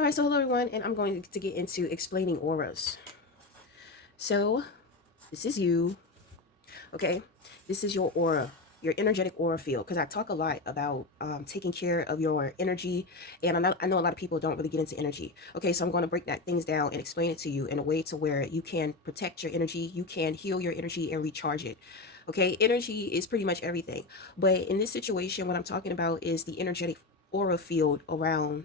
All right, so hello everyone, and I'm going to get into explaining auras. So, this is you, okay? This is your aura, your energetic aura field, because I talk a lot about taking care of your energy, and I know a lot of people don't really get into energy. Okay, so I'm going to break that things down and explain it to you in a way to where you can protect your energy, you can heal your energy and recharge it. Okay, energy is pretty much everything, but in this situation, what I'm talking about is the energetic aura field around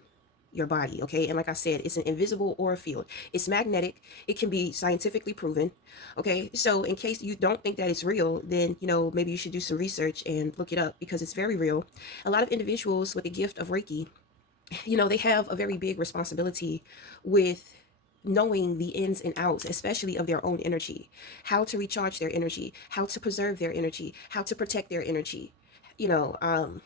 your body. Okay, and like I said, it's an invisible aura field. It's magnetic. It can be scientifically proven. Okay, so in case you don't think that it's real, then maybe you should do some research and look it up, because it's very real. A lot of individuals with the gift of Reiki, they have a very big responsibility with knowing the ins and outs, especially of their own energy, how to recharge their energy, how to preserve their energy, how to protect their energy. you know um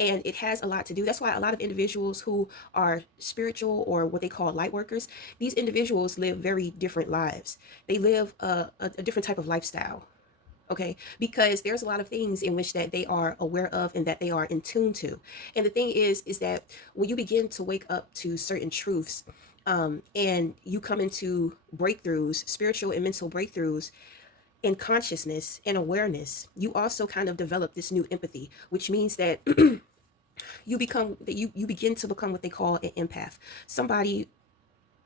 and it has a lot to do. That's why a lot of individuals who are spiritual, or what they call light workers, these individuals live very different lives. They live a different type of lifestyle. Okay, because there's a lot of things in which that they are aware of and that they are in tune to. And the thing is that when you begin to wake up to certain truths, and you come into breakthroughs, spiritual and mental breakthroughs, in consciousness and awareness, you also kind of develop this new empathy, which means that you begin to become what they call an empath, somebody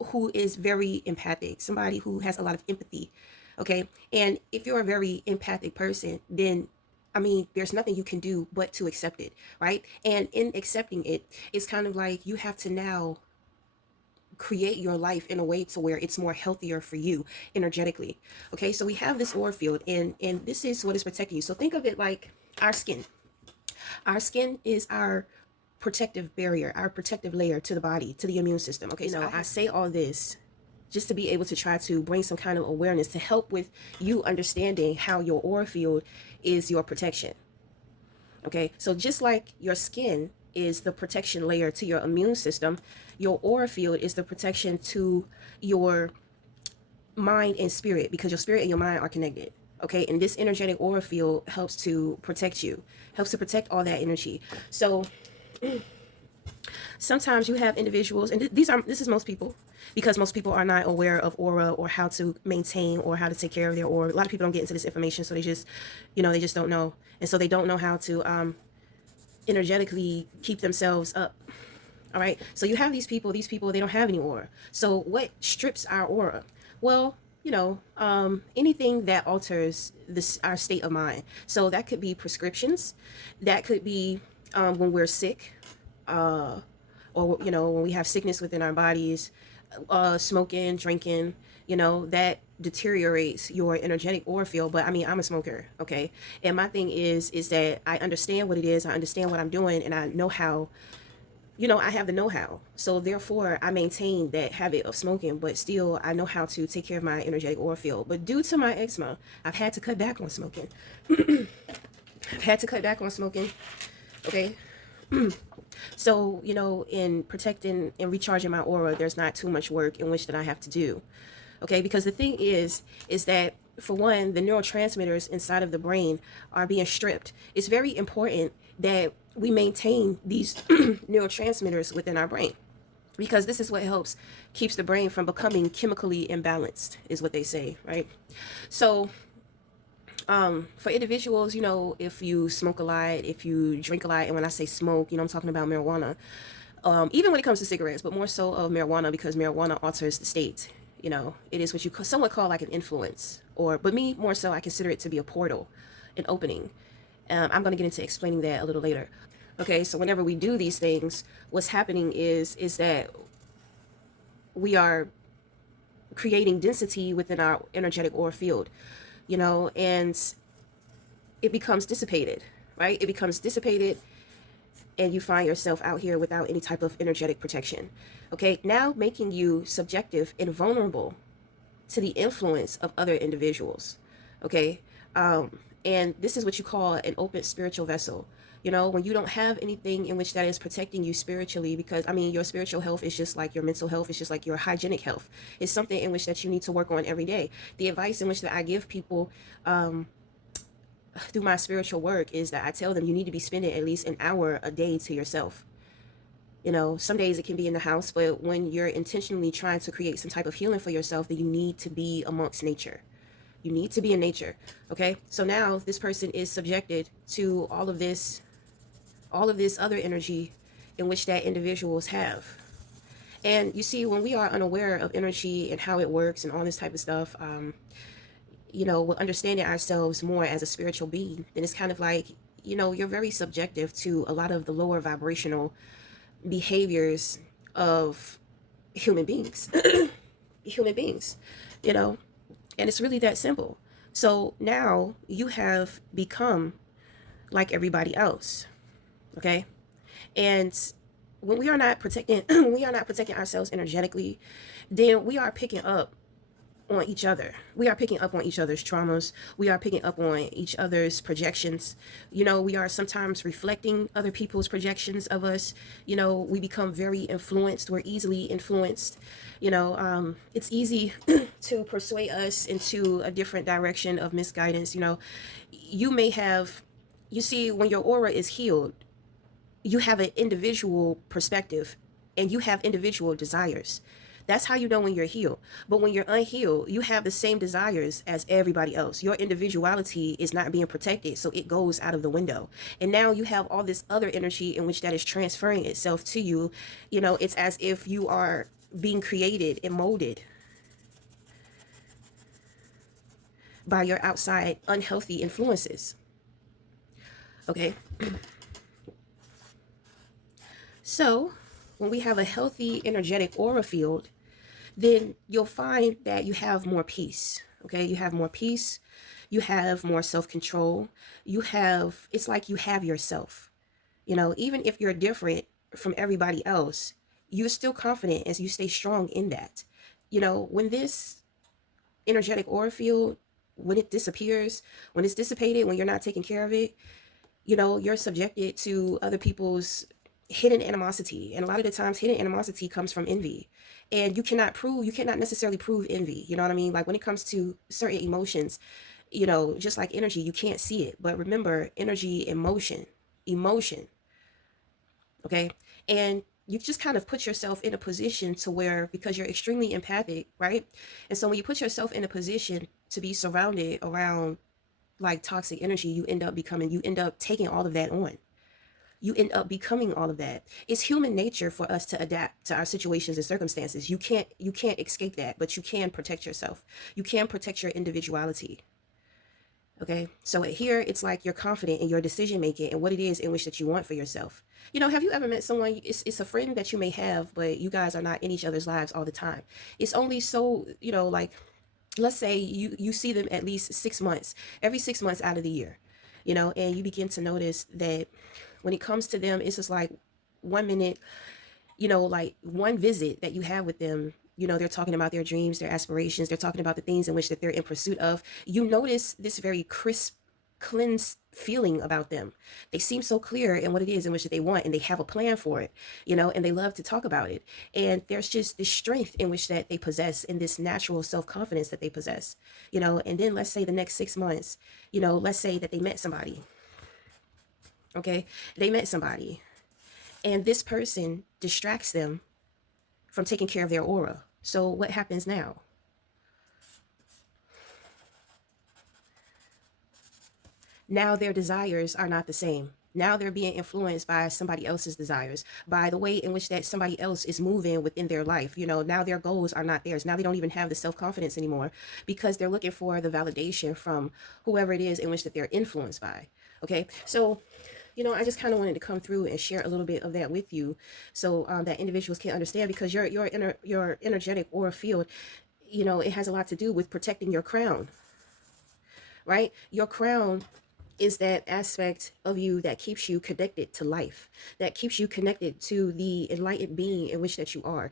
who is very empathic, somebody who has a lot of empathy. Okay, and if you're a very empathic person, then there's nothing you can do but to accept it, right? And in accepting it, it's kind of like you have to now create your life in a way to where it's more healthier for you energetically. Okay, so we have this aura field, and this is what is protecting you. So think of it like our skin. Our skin is our protective barrier, our protective layer to the body, to the immune system. Okay, so I say all this just to be able to try to bring some kind of awareness to help with you understanding how your aura field is your protection. Okay, so just like your skin is the protection layer to your immune system, your aura field is the protection to your mind and spirit, because your spirit and your mind are connected. Okay, and this energetic aura field helps to protect you, helps to protect all that energy. So sometimes you have individuals, and this is most people, because most people are not aware of aura, or how to maintain, or how to take care of their aura. A lot of people don't get into this information, so they just don't know, and so they don't know how to energetically keep themselves up. All right, so you have these people, they don't have any aura. So what strips our aura? Well, anything that alters our state of mind. So that could be prescriptions, that could be when we're sick, or when we have sickness within our bodies, smoking, drinking, that deteriorates your energetic aura field. But I'm a smoker, okay, and my thing is that I understand what it is, I understand what I'm doing, and I know how. I have the know-how, so therefore I maintain that habit of smoking, but still I know how to take care of my energetic aura field. But due to my eczema, I've had to cut back on smoking. I've had to cut back on smoking. Okay, so, in protecting and recharging my aura, there's not too much work in which that I have to do. Okay, because the thing is that, for one, the neurotransmitters inside of the brain are being stripped. It's very important that we maintain these neurotransmitters within our brain, because this is what keeps the brain from becoming chemically imbalanced, is what they say, right? So for individuals, if you smoke a lot, if you drink a lot, and when I say smoke, I'm talking about marijuana, even when it comes to cigarettes, but more so of marijuana, because marijuana alters the state. It is what you somewhat call like an influence, but me, more so, I consider it to be a portal, an opening. I'm going to get into explaining that a little later. Okay, so whenever we do these things, what's happening is that we are creating density within our energetic aura field, and it becomes dissipated, right? It becomes dissipated, and you find yourself out here without any type of energetic protection. Okay, now making you subjective and vulnerable to the influence of other individuals. Okay, and this is what you call an open spiritual vessel. When you don't have anything in which that is protecting you spiritually, because your spiritual health is just like your mental health, it's just like your hygienic health. It's something in which that you need to work on every day. The advice in which that I give people through my spiritual work is that I tell them you need to be spending at least an hour a day to yourself. You know, some days it can be in the house, but when you're intentionally trying to create some type of healing for yourself, then you need to be amongst nature. You need to be in nature. Okay. So now this person is subjected to all of this other energy in which that individuals have. And you see, when we are unaware of energy and how it works and all this type of stuff, you know, with understanding ourselves more as a spiritual being, then it's kind of like, you know, you're very subjective to a lot of the lower vibrational behaviors of human beings. Human beings, you know, and it's really that simple. So now you have become like everybody else. Okay. And when we are not protecting when we are not protecting ourselves energetically, then we are picking up on each other. We are picking up on each other's traumas. We are picking up on each other's projections. You know, we are sometimes reflecting other people's projections of us. You know, we become very influenced. We're easily influenced. You know, it's easy to persuade us into a different direction of misguidance. You know, you may have, you see, when your aura is healed, you have an individual perspective and you have individual desires. That's how you know when you're healed. But when you're unhealed, you have the same desires as everybody else. Your individuality is not being protected, so it goes out of the window. And now you have all this other energy in which that is transferring itself to you. You know, it's as if you are being created and molded by your outside unhealthy influences. Okay? So, when we have a healthy energetic aura field, then you'll find that you have more peace. Okay, you have more peace, you have more self-control, you have, it's like you have yourself. You know, even if you're different from everybody else, you're still confident as you stay strong in that. You know, when this energetic aura field, when it disappears, when it's dissipated, when you're not taking care of it, you know, you're subjected to other people's hidden animosity. And a lot of the times hidden animosity comes from envy. And you cannot necessarily prove envy. You know what I mean? Like when it comes to certain emotions, you know, just like energy, you can't see it. But remember, energy, emotion. Okay. And you just kind of put yourself in a position to where, because you're extremely empathic, right? And so when you put yourself in a position to be surrounded around like toxic energy, you end up taking all of that on. You end up becoming all of that. It's human nature for us to adapt to our situations and circumstances. You can't escape that, but you can protect yourself. You can protect your individuality. Okay, so here it's like you're confident in your decision making and what it is in which that you want for yourself. You know, have you ever met someone, it's a friend that you may have, but you guys are not in each other's lives all the time. It's only so, you know, like let's say you see them at least 6 months, every 6 months out of the year, you know, and you begin to notice that when it comes to them, it's just like 1 minute, you know, like one visit that you have with them, you know, they're talking about their dreams, their aspirations, they're talking about the things in which that they're in pursuit of. You notice this very crisp, cleansed feeling about them. They seem so clear in what it is in which they want, and they have a plan for it, you know, and they love to talk about it. And there's just this strength in which that they possess, and this natural self-confidence that they possess, you know. And then let's say the next 6 months, you know, let's say that they met somebody. Okay, they met somebody and this person distracts them from taking care of their aura. So what happens now? Now their desires are not the same. Now they're being influenced by somebody else's desires, by the way in which that somebody else is moving within their life. You know, now their goals are not theirs. Now they don't even have the self-confidence anymore because they're looking for the validation from whoever it is in which that they're influenced by. Okay, so you know, I just kind of wanted to come through and share a little bit of that with you, so that individuals can understand, because your energetic aura field, you know, it has a lot to do with protecting your crown, right? Your crown is that aspect of you that keeps you connected to life, that keeps you connected to the enlightened being in which that you are.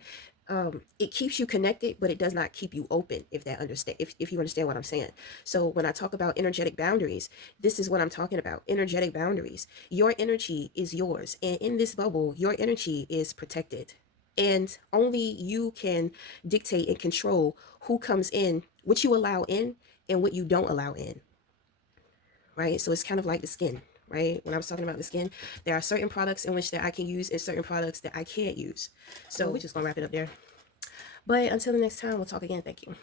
It keeps you connected, but it does not keep you open, if you understand what I'm saying. So when I talk about energetic boundaries, this is what I'm talking about. Energetic boundaries. Your energy is yours, and in this bubble, your energy is protected. And only you can dictate and control who comes in, what you allow in, and what you don't allow in. Right? So it's kind of like the skin. right? When I was talking about the skin, there are certain products in which that I can use and certain products that I can't use. So we're just gonna wrap it up there. But until the next time, we'll talk again. Thank you.